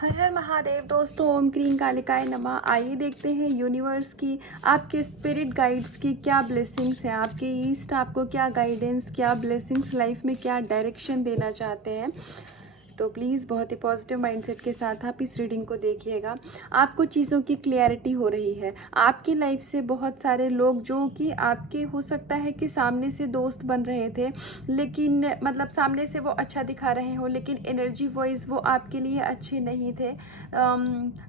हर हर महादेव दोस्तों, ओम क्रीम कालिकाय नमः। आइए देखते हैं यूनिवर्स की, आपके स्पिरिट गाइड्स की क्या ब्लेसिंग्स हैं, आपके ईस्ट आपको क्या गाइडेंस, क्या ब्लेसिंग्स लाइफ में क्या डायरेक्शन देना चाहते हैं। तो प्लीज़ बहुत ही पॉजिटिव माइंडसेट के साथ आप इस रीडिंग को देखिएगा। आपको चीज़ों की क्लैरिटी हो रही है। आपकी लाइफ से बहुत सारे लोग जो कि आपके हो सकता है कि सामने से दोस्त बन रहे थे, लेकिन मतलब सामने से वो अच्छा दिखा रहे हो, लेकिन एनर्जी वाइज वो आपके लिए अच्छे नहीं थे।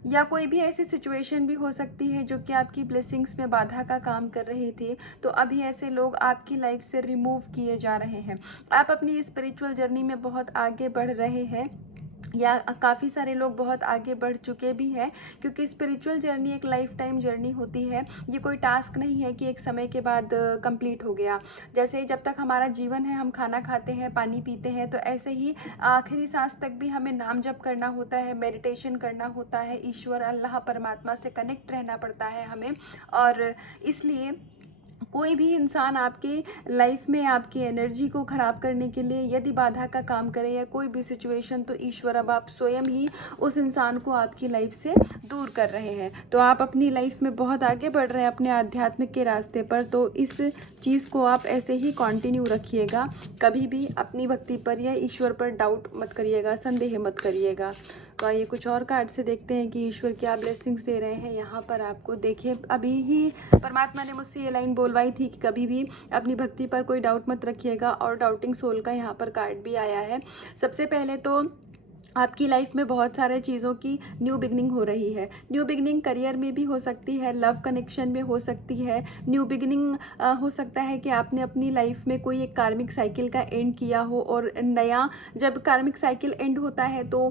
या कोई भी ऐसी सिचुएशन भी हो सकती है जो कि आपकी ब्लेसिंग्स में बाधा का काम कर रही थी। तो अभी ऐसे लोग आपकी लाइफ से रिमूव किए जा रहे हैं। आप अपनी स्पिरिचुअल जर्नी में बहुत आगे बढ़ रहे हैं, या काफ़ी सारे लोग बहुत आगे बढ़ चुके भी हैं, क्योंकि स्पिरिचुअल जर्नी एक लाइफ टाइम जर्नी होती है। ये कोई टास्क नहीं है कि एक समय के बाद कंप्लीट हो गया। जैसे जब तक हमारा जीवन है, हम खाना खाते हैं, पानी पीते हैं, तो ऐसे ही आखिरी सांस तक भी हमें नाम जप करना होता है, मेडिटेशन करना होता है, ईश्वर अल्लाह परमात्मा से कनेक्ट रहना पड़ता है हमें। और इसलिए कोई भी इंसान आपके लाइफ में आपकी एनर्जी को ख़राब करने के लिए यदि बाधा का काम करे, या कोई भी सिचुएशन, तो ईश्वर अब आप स्वयं ही उस इंसान को आपकी लाइफ से दूर कर रहे हैं। तो आप अपनी लाइफ में बहुत आगे बढ़ रहे हैं अपने आध्यात्मिक के रास्ते पर। तो इस चीज़ को आप ऐसे ही कंटिन्यू रखिएगा। कभी भी अपनी भक्ति पर या ईश्वर पर डाउट मत करिएगा, संदेह मत करिएगा। तो आइए कुछ और कार्ड से देखते हैं कि ईश्वर क्या ब्लेसिंग्स दे रहे हैं यहाँ पर आपको। देखिए, अभी ही परमात्मा ने मुझसे ये लाइन बोलवाई थी कि कभी भी अपनी भक्ति पर कोई डाउट मत रखिएगा, और डाउटिंग सोल का यहाँ पर कार्ड भी आया है। सबसे पहले तो आपकी लाइफ में बहुत सारे चीज़ों की न्यू बिगनिंग हो रही है। न्यू बिगनिंग करियर में भी हो सकती है, लव कनेक्शन में हो सकती है। न्यू बिगनिंग हो सकता है कि आपने अपनी लाइफ में कोई एक कार्मिक साइकिल का एंड किया हो, और नया जब कार्मिक साइकिल एंड होता है तो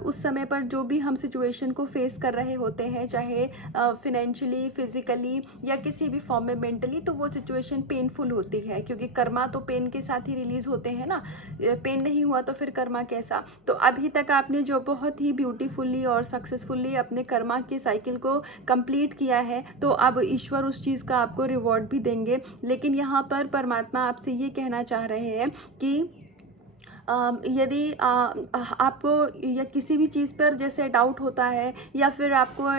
उस समय पर जो भी हम सिचुएशन को फेस कर रहे होते हैं, चाहे फिनेंशियली, फिजिकली या किसी भी फॉर्म में मेंटली, तो वो सिचुएशन पेनफुल होती है, क्योंकि कर्मा तो पेन के साथ ही रिलीज होते हैं ना। पेन नहीं हुआ तो फिर कर्मा कैसा। तो अभी तक आपने जो बहुत ही ब्यूटीफुल्ली और सक्सेसफुल्ली अपने कर्मा के साइकिल को कंप्लीट किया है, तो अब ईश्वर उस चीज़ का आपको रिवॉर्ड भी देंगे। लेकिन यहाँ पर परमात्मा आपसे ये कहना चाह रहे हैं कि यदि आपको या किसी भी चीज़ पर जैसे डाउट होता है, या फिर आपको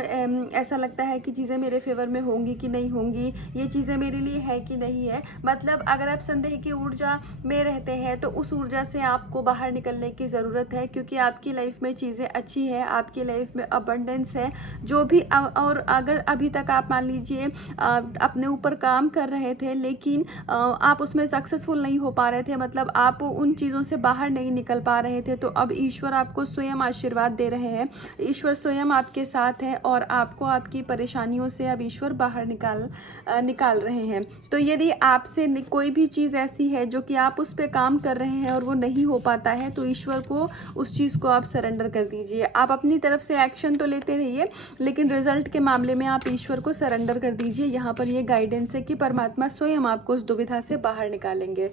ऐसा लगता है कि चीज़ें मेरे फेवर में होंगी कि नहीं होंगी, ये चीज़ें मेरे लिए है कि नहीं है, मतलब अगर आप संदेह की ऊर्जा में रहते हैं, तो उस ऊर्जा से आपको बाहर निकलने की ज़रूरत है। क्योंकि आपकी लाइफ में चीज़ें अच्छी है, आपकी लाइफ में अबंडेंस है जो भी। और अगर अभी तक आप मान लीजिए अपने ऊपर काम कर रहे थे, लेकिन आप उसमें सक्सेसफुल नहीं हो पा रहे थे, मतलब आप उन चीज़ों से बाहर नहीं निकल पा रहे थे, तो अब ईश्वर आपको स्वयं आशीर्वाद दे रहे हैं। ईश्वर स्वयं आपके साथ है, और आपको आपकी परेशानियों से अब ईश्वर बाहर निकाल रहे हैं। तो यदि आपसे कोई भी चीज़ ऐसी है जो कि आप उस पर काम कर रहे हैं और वो नहीं हो पाता है, तो ईश्वर को उस चीज़ को आप सरेंडर कर दीजिए। आप अपनी तरफ से एक्शन तो लेते रहिए, लेकिन रिजल्ट के मामले में आप ईश्वर को सरेंडर कर दीजिए। यहाँ पर ये गाइडेंस है कि परमात्मा स्वयं आपको उस दुविधा से बाहर निकालेंगे।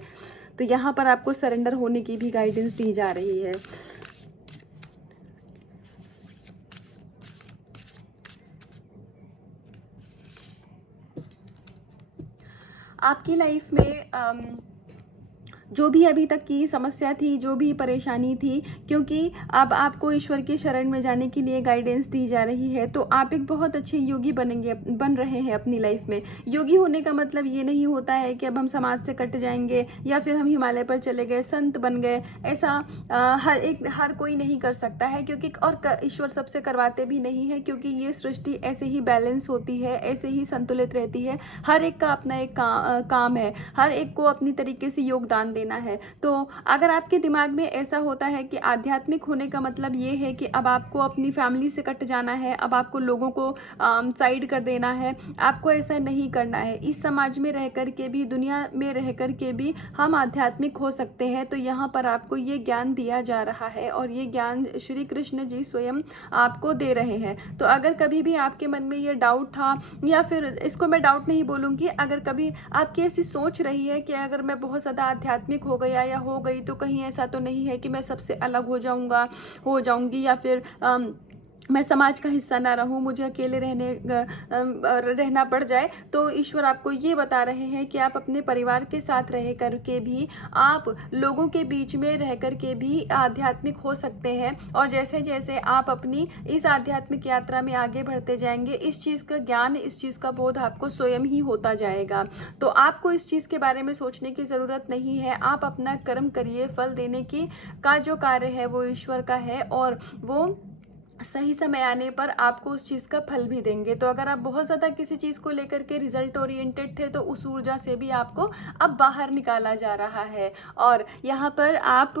तो यहाँ पर आपको सरेंडर होने की भी गाइडेंस दी जा रही है। आपकी लाइफ में जो भी अभी तक की समस्या थी, जो भी परेशानी थी, क्योंकि अब आपको ईश्वर के शरण में जाने के लिए गाइडेंस दी जा रही है, तो आप एक बहुत अच्छे योगी बन रहे हैं अपनी लाइफ में। योगी होने का मतलब ये नहीं होता है कि अब हम समाज से कट जाएंगे, या फिर हम हिमालय पर चले गए, संत बन गए। ऐसा हर कोई नहीं कर सकता है, क्योंकि और ईश्वर सबसे करवाते भी नहीं है, क्योंकि ये सृष्टि ऐसे ही बैलेंस होती है, ऐसे ही संतुलित रहती है। हर एक का अपना एक काम है, हर एक को अपनी तरीके से योगदान देना है। तो अगर आपके दिमाग में ऐसा होता है कि आध्यात्मिक होने का मतलब ये है कि अब आपको अपनी फैमिली से कट जाना है, अब आपको लोगों को साइड कर देना है, आपको ऐसा नहीं करना है। इस समाज में रह कर के भी, दुनिया में रह कर के भी हम आध्यात्मिक हो सकते हैं। तो यहाँ पर आपको ये ज्ञान दिया जा रहा है, और ये ज्ञान श्री कृष्ण जी स्वयं आपको दे रहे हैं। तो अगर कभी भी आपके मन में ये डाउट था, या फिर इसको मैं डाउट नहीं बोलूँगी, अगर कभी आपकी ऐसी सोच रही है कि अगर मैं बहुत ज़्यादा आध्यात्मिक हो गया या हो गई, तो कहीं ऐसा तो नहीं है कि मैं सबसे अलग हो जाऊंगी, या फिर मैं समाज का हिस्सा ना रहूं, मुझे अकेले रहना पड़ जाए, तो ईश्वर आपको ये बता रहे हैं कि आप अपने परिवार के साथ रह करके भी, आप लोगों के बीच में रह करके भी आध्यात्मिक हो सकते हैं। और जैसे जैसे आप अपनी इस आध्यात्मिक यात्रा में आगे बढ़ते जाएंगे, इस चीज़ का ज्ञान, इस चीज़ का बोध आपको स्वयं ही होता जाएगा। तो आपको इस चीज़ के बारे में सोचने की ज़रूरत नहीं है। आप अपना कर्म करिए, फल देने की का जो कार्य है वो ईश्वर का है, और वो सही समय आने पर आपको उस चीज़ का फल भी देंगे। तो अगर आप बहुत ज़्यादा किसी चीज़ को लेकर के रिजल्ट ओरिएंटेड थे, तो उस ऊर्जा से भी आपको अब बाहर निकाला जा रहा है। और यहाँ पर आप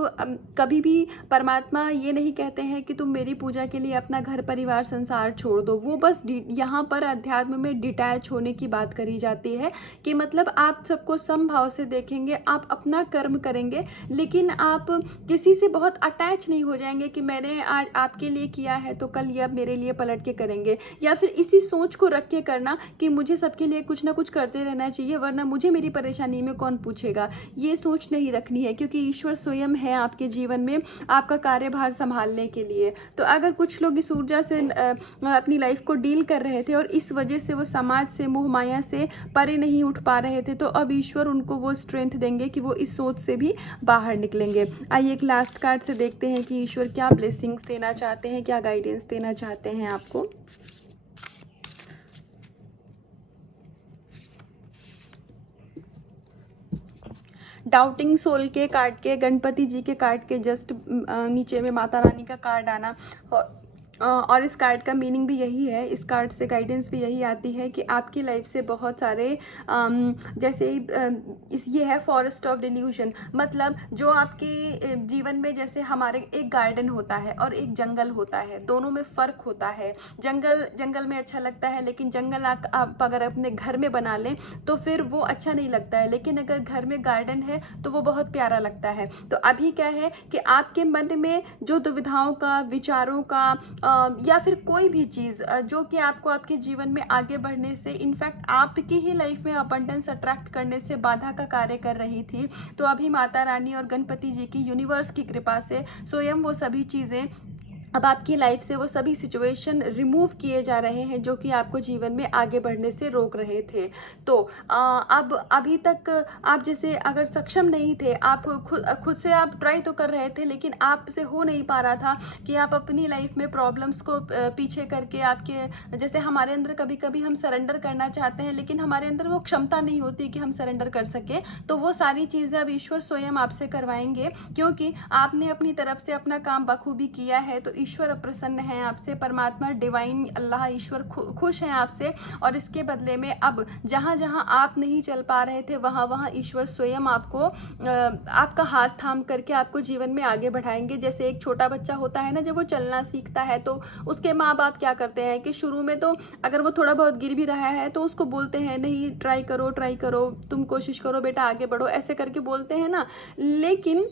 कभी भी, परमात्मा ये नहीं कहते हैं कि तुम मेरी पूजा के लिए अपना घर परिवार संसार छोड़ दो। वो बस यहाँ पर अध्यात्म में डिटैच होने की बात करी जाती है कि मतलब आप सबको समभाव से देखेंगे, आप अपना कर्म करेंगे, लेकिन आप किसी से बहुत अटैच नहीं हो जाएंगे कि मैंने आज आपके लिए किया है तो कल ये आप मेरे लिए पलट के करेंगे, या फिर इसी सोच को रख के करना कि मुझे सबके लिए कुछ ना कुछ करते रहना चाहिए, वरना मुझे मेरी परेशानी में कौन पूछेगा। ये सोच नहीं रखनी है, क्योंकि ईश्वर स्वयं है आपके जीवन में आपका कार्यभार संभालने के लिए। तो अगर कुछ लोग इस ऊर्जा से अपनी लाइफ को डील कर रहे थे और इस वजह से वो समाज से, मोह माया से परे नहीं उठ पा रहे थे, तो अब ईश्वर उनको वो स्ट्रेंथ देंगे कि वो इस सोच से भी बाहर निकलेंगे। आइए एक लास्ट कार्ड से देखते हैं कि ईश्वर क्या ब्लेसिंग्स देना चाहते हैं, क्या गाइडेंस देना चाहते हैं आपको। डाउटिंग सोल के कार्ड के, गणपति जी के कार्ड के जस्ट नीचे में माता रानी का कार्ड आना, और इस कार्ड का मीनिंग भी यही है, इस कार्ड से गाइडेंस भी यही आती है कि आपकी लाइफ से बहुत सारे जैसे ये है फॉरेस्ट ऑफ डिल्यूजन, मतलब जो आपके जीवन में, जैसे हमारे एक गार्डन होता है और एक जंगल होता है, दोनों में फ़र्क होता है। जंगल में अच्छा लगता है, लेकिन जंगल आप अगर अपने घर में बना लें तो फिर वो अच्छा नहीं लगता है, लेकिन अगर घर में गार्डन है तो वो बहुत प्यारा लगता है। तो अभी क्या है कि आपके मन में जो दुविधाओं का, विचारों का, या फिर कोई भी चीज़ जो कि आपको आपके जीवन में आगे बढ़ने से, इनफैक्ट आपकी ही लाइफ में अबंडेंस अट्रैक्ट करने से बाधा का कार्य कर रही थी, तो अभी माता रानी और गणपति जी की, यूनिवर्स की कृपा से स्वयं वो सभी चीज़ें, अब आपकी लाइफ से वो सभी सिचुएशन रिमूव किए जा रहे हैं जो कि आपको जीवन में आगे बढ़ने से रोक रहे थे। तो अब अभी तक आप जैसे अगर सक्षम नहीं थे, आप खुद से आप ट्राई तो कर रहे थे, लेकिन आपसे हो नहीं पा रहा था कि आप अपनी लाइफ में प्रॉब्लम्स को पीछे करके, आपके जैसे हमारे अंदर कभी कभी हम सरेंडर करना चाहते हैं, लेकिन हमारे अंदर वो क्षमता नहीं होती कि हम सरेंडर कर सके। तो वो सारी चीज़ें अब ईश्वर स्वयं आपसे करवाएंगे, क्योंकि आपने अपनी तरफ से अपना काम बखूबी किया है। तो ईश्वर प्रसन्न है आपसे, परमात्मा, डिवाइन अल्लाह, ईश्वर खुश हैं आपसे, और इसके बदले में अब जहाँ जहाँ आप नहीं चल पा रहे थे, वहाँ वहाँ ईश्वर स्वयं आपको आपका हाथ थाम करके आपको जीवन में आगे बढ़ाएंगे। जैसे एक छोटा बच्चा होता है ना, जब वो चलना सीखता है तो उसके माँ बाप क्या करते हैं कि शुरू में तो अगर वो थोड़ा बहुत गिर भी रहा है तो उसको बोलते हैं, नहीं ट्राई करो, तुम कोशिश करो बेटा, आगे बढ़ो, ऐसे करके बोलते हैं ना। लेकिन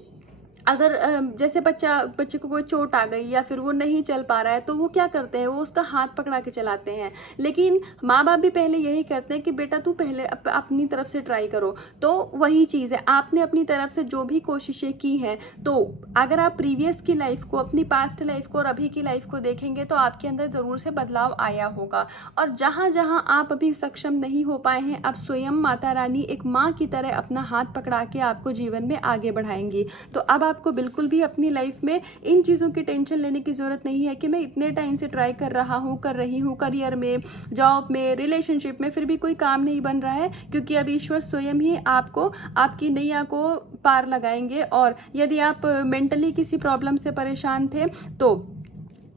अगर जैसे बच्चे को कोई चोट आ गई या फिर वो नहीं चल पा रहा है, तो वो क्या करते हैं, वो उसका हाथ पकड़ा के चलाते हैं। लेकिन माँ बाप भी पहले यही करते हैं कि बेटा तू पहले अपनी तरफ से ट्राई करो। तो वही चीज़ है, आपने अपनी तरफ से जो भी कोशिशें की हैं, तो अगर आप प्रीवियस की लाइफ को, अपनी पास्ट लाइफ को और अभी की लाइफ को देखेंगे तो आपके अंदर ज़रूर से बदलाव आया होगा। और जहाँ जहाँ आप अभी सक्षम नहीं हो पाए हैं, अब स्वयं माता रानी एक माँ की तरह अपना हाथ पकड़ा के आपको जीवन में आगे बढ़ाएंगी। तो अब आपको बिल्कुल भी अपनी लाइफ में इन चीज़ों की टेंशन लेने की ज़रूरत नहीं है कि मैं इतने टाइम से ट्राई कर रही हूँ, करियर में, जॉब में, रिलेशनशिप में, फिर भी कोई काम नहीं बन रहा है, क्योंकि अब ईश्वर स्वयं ही आपको आपकी नैया को पार लगाएंगे। और यदि आप मेंटली किसी प्रॉब्लम से परेशान थे, तो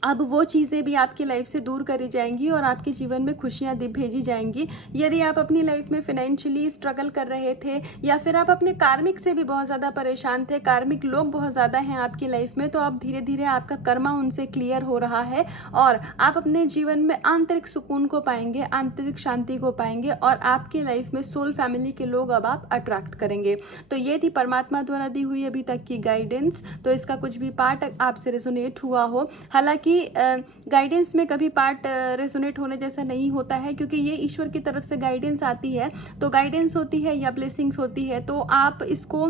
अब वो चीज़ें भी आपकी लाइफ से दूर करी जाएंगी और आपके जीवन में खुशियाँ भेजी जाएंगी। यदि आप अपनी लाइफ में फाइनेंशियली स्ट्रगल कर रहे थे, या फिर आप अपने कार्मिक से भी बहुत ज़्यादा परेशान थे, कार्मिक लोग बहुत ज़्यादा हैं आपकी लाइफ में, तो अब धीरे धीरे आपका कर्मा उनसे क्लियर हो रहा है और आप अपने जीवन में आंतरिक सुकून को पाएंगे, आंतरिक शांति को पाएंगे, और आपकी लाइफ में सोल फैमिली के लोग अब आप अट्रैक्ट करेंगे। तो ये थी परमात्मा द्वारा दी हुई अभी तक की गाइडेंस। तो इसका कुछ भी पार्ट आपसे रेजोनेट हुआ हो, हालांकि गाइडेंस में कभी पार्ट रेजोनेट होने जैसा नहीं होता है, क्योंकि ये ईश्वर की तरफ से गाइडेंस आती है, तो गाइडेंस होती है या ब्लेसिंग्स होती है, तो आप इसको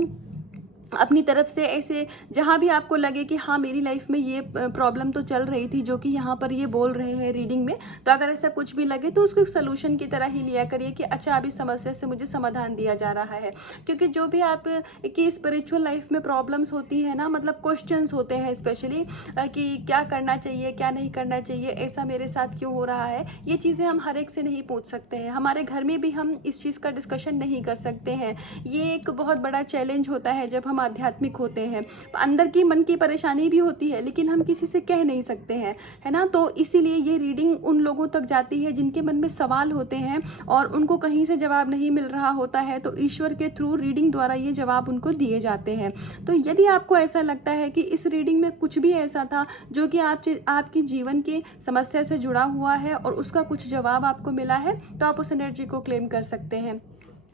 अपनी तरफ से ऐसे जहाँ भी आपको लगे कि हाँ मेरी लाइफ में ये प्रॉब्लम तो चल रही थी जो कि यहाँ पर ये बोल रहे हैं रीडिंग में, तो अगर ऐसा कुछ भी लगे तो उसको एक सोल्यूशन की तरह ही लिया करिए कि अच्छा अब इस समस्या से मुझे समाधान दिया जा रहा है। क्योंकि जो भी आप की स्पिरिचुअल लाइफ में प्रॉब्लम्स होती है ना, मतलब क्वेश्चंस होते हैं स्पेशली कि क्या करना चाहिए क्या नहीं करना चाहिए, ऐसा मेरे साथ क्यों हो रहा है, ये चीज़ें हम हर एक से नहीं पूछ सकते हैं। हमारे घर में भी हम इस चीज़ का डिस्कशन नहीं कर सकते हैं। ये एक बहुत बड़ा चैलेंज होता है जब हम आध्यात्मिक होते हैं। अंदर की मन की परेशानी भी होती है लेकिन हम किसी से कह नहीं सकते हैं, है ना। तो इसीलिए ये रीडिंग उन लोगों तक जाती है जिनके मन में सवाल होते हैं और उनको कहीं से जवाब नहीं मिल रहा होता है, तो ईश्वर के थ्रू रीडिंग द्वारा ये जवाब उनको दिए जाते हैं। तो यदि आपको ऐसा लगता है कि इस रीडिंग में कुछ भी ऐसा था जो कि आपकी जीवन की समस्या से जुड़ा हुआ है और उसका कुछ जवाब आपको मिला है, तो आप उस एनर्जी को क्लेम कर सकते हैं।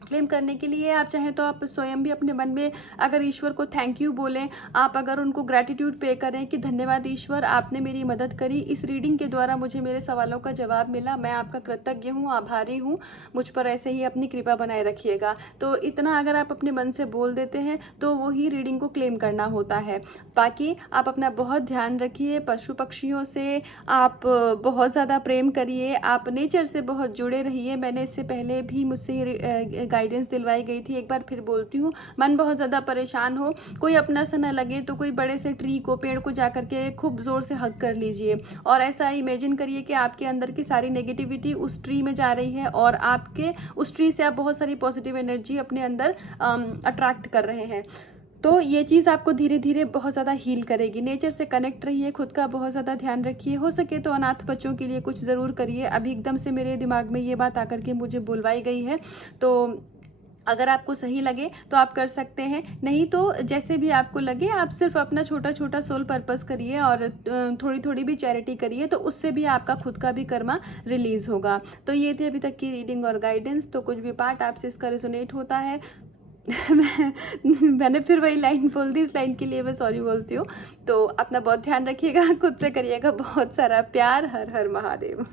क्लेम करने के लिए आप चाहें तो आप स्वयं भी अपने मन में अगर ईश्वर को थैंक यू बोलें, आप अगर उनको ग्रैटिट्यूड पे करें कि धन्यवाद ईश्वर, आपने मेरी मदद करी, इस रीडिंग के द्वारा मुझे मेरे सवालों का जवाब मिला, मैं आपका कृतज्ञ हूँ, आभारी हूँ, मुझ पर ऐसे ही अपनी कृपा बनाए रखिएगा। तो इतना अगर आप अपने मन से बोल देते हैं तो वही रीडिंग को क्लेम करना होता है। बाकी आप अपना बहुत ध्यान रखिए, पशु पक्षियों से आप बहुत ज़्यादा प्रेम करिए, आप नेचर से बहुत जुड़े रहिए। मैंने इससे पहले भी मुझसे गाइडेंस दिलवाई गई थी, एक बार फिर बोलती हूँ, मन बहुत ज़्यादा परेशान हो, कोई अपना सा न लगे तो कोई बड़े से ट्री को, पेड़ को जा करके खूब ज़ोर से हग कर लीजिए और ऐसा इमेजिन करिए कि आपके अंदर की सारी नेगेटिविटी उस ट्री में जा रही है और आपके उस ट्री से आप बहुत सारी पॉजिटिव एनर्जी अपने अंदर अट्रैक्ट कर रहे हैं। तो ये चीज़ आपको धीरे धीरे बहुत ज़्यादा हील करेगी। नेचर से कनेक्ट रहिए, खुद का बहुत ज़्यादा ध्यान रखिए, हो सके तो अनाथ बच्चों के लिए कुछ ज़रूर करिए। अभी एकदम से मेरे दिमाग में ये बात आकर के मुझे बुलवाई गई है, तो अगर आपको सही लगे तो आप कर सकते हैं, नहीं तो जैसे भी आपको लगे आप सिर्फ अपना छोटा छोटा सोल पर्पस करिए और थोड़ी थोड़ी भी चैरिटी करिए, तो उससे भी आपका खुद का भी कर्मा रिलीज़ होगा। तो ये थी अभी तक की रीडिंग और गाइडेंस। तो कुछ भी पार्ट आपसे इसका रिजोनेट होता है मैंने फिर वही लाइन बोल दी, इस लाइन के लिए मैं सॉरी बोलती हूँ। तो अपना बहुत ध्यान रखिएगा, खुद से करिएगा बहुत सारा प्यार। हर हर महादेव।